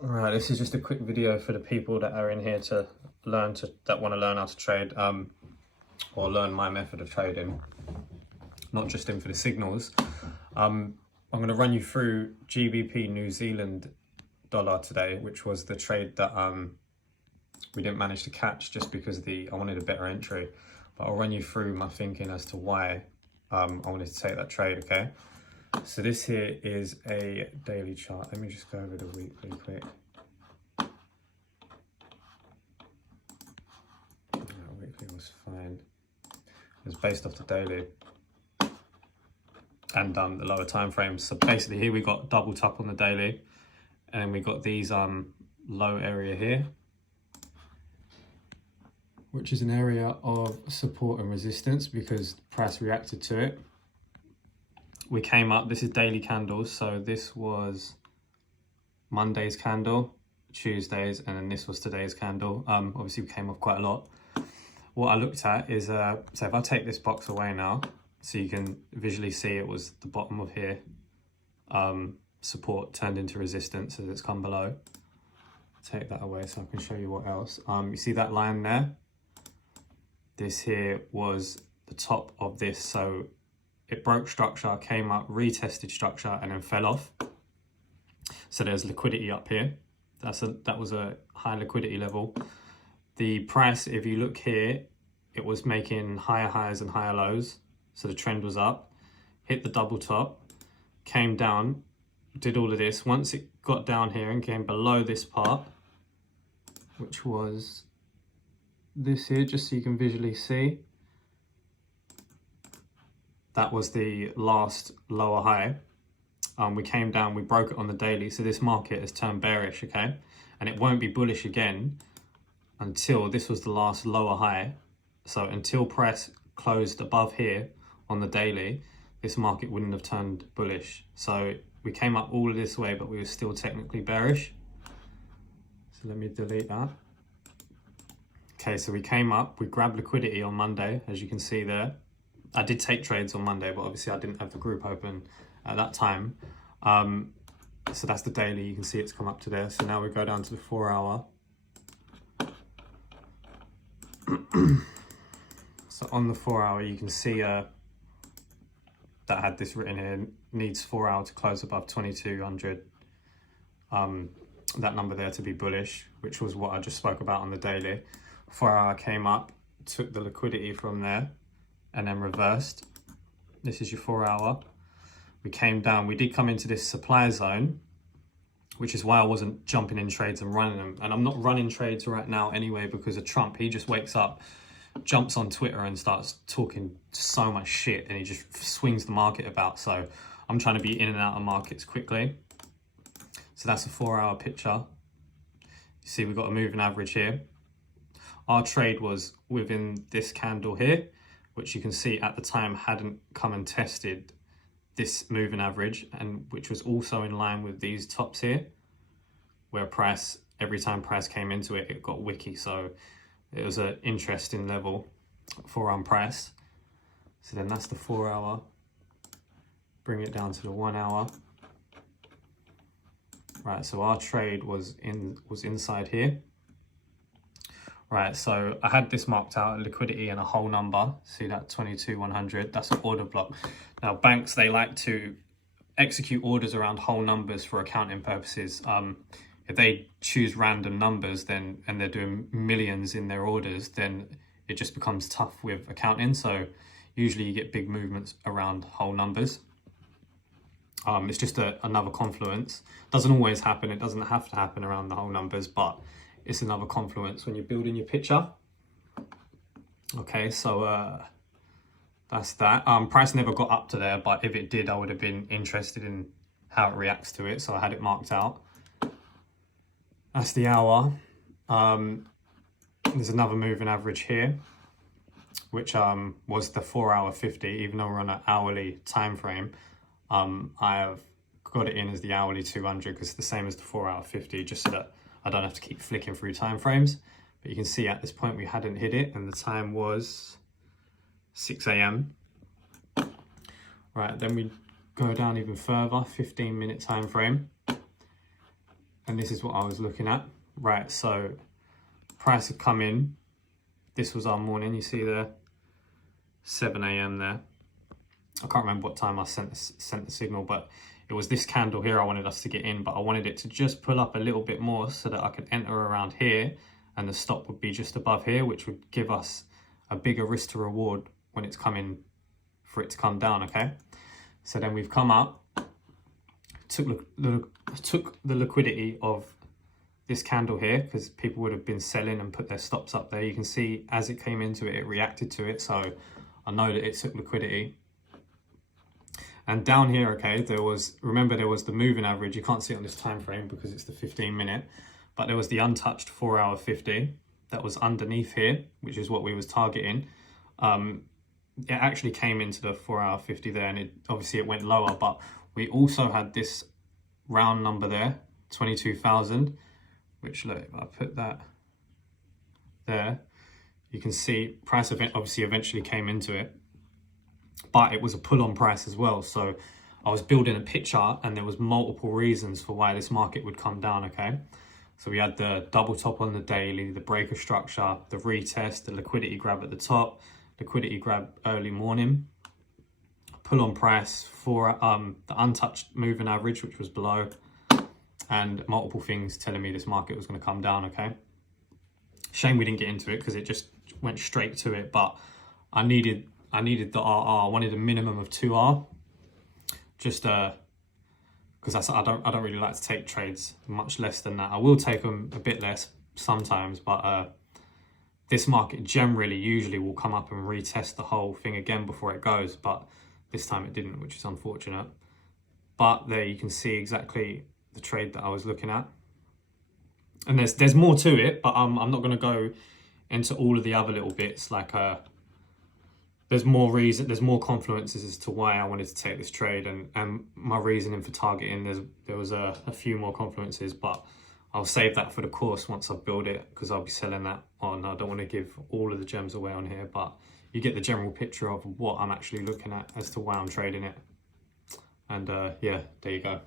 Right, this is just a quick video for the people that are in here that want to learn how to trade, or learn my method of trading, not just in for the signals. I'm going to run you through GBP New Zealand dollar today, which was the trade that we didn't manage to catch just because I wanted a better entry. But I'll run you through my thinking as to why I wanted to take that trade. Okay. So this here is a daily chart. Let me just go over the weekly quick. Weekly was fine. It was based off the daily and the lower time frames. So basically here we got double top on the daily, and then we got these low area here, which is an area of support and resistance because the price reacted to it. We came up, this is daily candles, so this was Monday's candle, Tuesday's, and then this was today's candle. Obviously we came off quite a lot. What I looked at is, so if I take this box away now, so you can visually see it was the bottom of here, support turned into resistance as it's come below. Take that away so I can show you what else. You see that line there? This here was the top of this, so it broke structure, came up, retested structure, and then fell off. So there's liquidity up here. That was a high liquidity level. The price, if you look here, it was making higher highs and higher lows. So the trend was up, hit the double top, came down, did all of this. Once it got down here and came below this part, which was this here, just so you can visually see, that was the last lower high. We came down, we broke it on the daily. So this market has turned bearish, okay? And it won't be bullish again until this was the last lower high. So until price closed above here on the daily, this market wouldn't have turned bullish. So we came up all of this way, but we were still technically bearish. So let me delete that. Okay, so we came up, we grabbed liquidity on Monday, as you can see there. I did take trades on Monday, but obviously I didn't have the group open at that time. So that's the daily, you can see it's come up to there. So now we go down to the 4 hour. So on the 4 hour, you can see that had this written here, needs 4 hour to close above 2200. That number there to be bullish, which was what I just spoke about on the daily. 4 hour came up, took the liquidity from there, and then reversed. This is your 4 hour. We came down, we did come into this supply zone, which is why I wasn't jumping in trades and running them. And I'm not running trades right now anyway because of Trump. He just wakes up, jumps on Twitter and starts talking so much shit, and he just swings the market about. So I'm trying to be in and out of markets quickly. So that's a 4 hour picture. You see we've got a moving average here. Our trade was within this candle here, which you can see at the time hadn't come and tested this moving average, and which was also in line with these tops here, where price, every time price came into it, it got wicky. So it was an interesting level for price. So then that's the 4 hour. Bring it down to the 1 hour. Right, so our trade was inside here. Right, so I had this marked out, liquidity and a whole number. See that 22,100, that's an order block. Now banks, they like to execute orders around whole numbers for accounting purposes. If they choose random numbers and they're doing millions in their orders, then it just becomes tough with accounting. So usually you get big movements around whole numbers. It's just another confluence. Doesn't always happen, it doesn't have to happen around the whole numbers, but it's another confluence when you're building your picture. Okay, so that's that. Price never got up to there, but if it did, I would have been interested in how it reacts to it. So I had it marked out. That's the hour. There's another moving average here, which was the 4 hour 50, even though we're on an hourly time frame. I have got it in as the hourly 200 because it's the same as the 4 hour 50, just so that I don't have to keep flicking through time frames. But you can see at this point we hadn't hit it, and the time was 6 a.m. Right, then we go down even further, 15-minute time frame. and this is what I was looking at. Right, so price had come in. This was our morning, you see there, 7 a.m. there. I can't remember what time I sent the signal, but it was this candle here I wanted us to get in, but I wanted it to just pull up a little bit more so that I could enter around here and the stop would be just above here, which would give us a bigger risk to reward when it's coming for it to come down, okay? So then we've come up, took the liquidity of this candle here because people would have been selling and put their stops up there. You can see as it came into it, it reacted to it. So I know that it took liquidity. And down here, okay, remember there was the moving average. You can't see it on this time frame because it's the 15-minute, but there was the untouched 4-hour 50 that was underneath here, which is what we was targeting. It actually came into the 4-hour 50 there, and obviously it went lower, but we also had this round number there, 22,000, which, look, if I put that there, you can see price event obviously eventually came into it, but it was a pull on price as well. So I was building a picture and there was multiple reasons for why this market would come down, okay? So we had the double top on the daily, the breaker structure, the retest, the liquidity grab at the top, liquidity grab early morning, pull on price for the untouched moving average, which was below, and multiple things telling me this market was going to come down, okay? Shame we didn't get into it because it just went straight to it, but I needed the RR. I wanted a minimum of 2R, just because I don't really like to take trades much less than that. I will take them a bit less sometimes, but this market usually will come up and retest the whole thing again before it goes, but this time it didn't, which is unfortunate. But there you can see exactly the trade that I was looking at. And there's more to it, but I'm not going to go into all of the other little bits. Like there's more confluences as to why I wanted to take this trade, and my reasoning for targeting. There was a few more confluences, but I'll save that for the course once I build it, because I'll be selling that on. I don't want to give all of the gems away on here, but you get the general picture of what I'm actually looking at as to why I'm trading it. And yeah, there you go.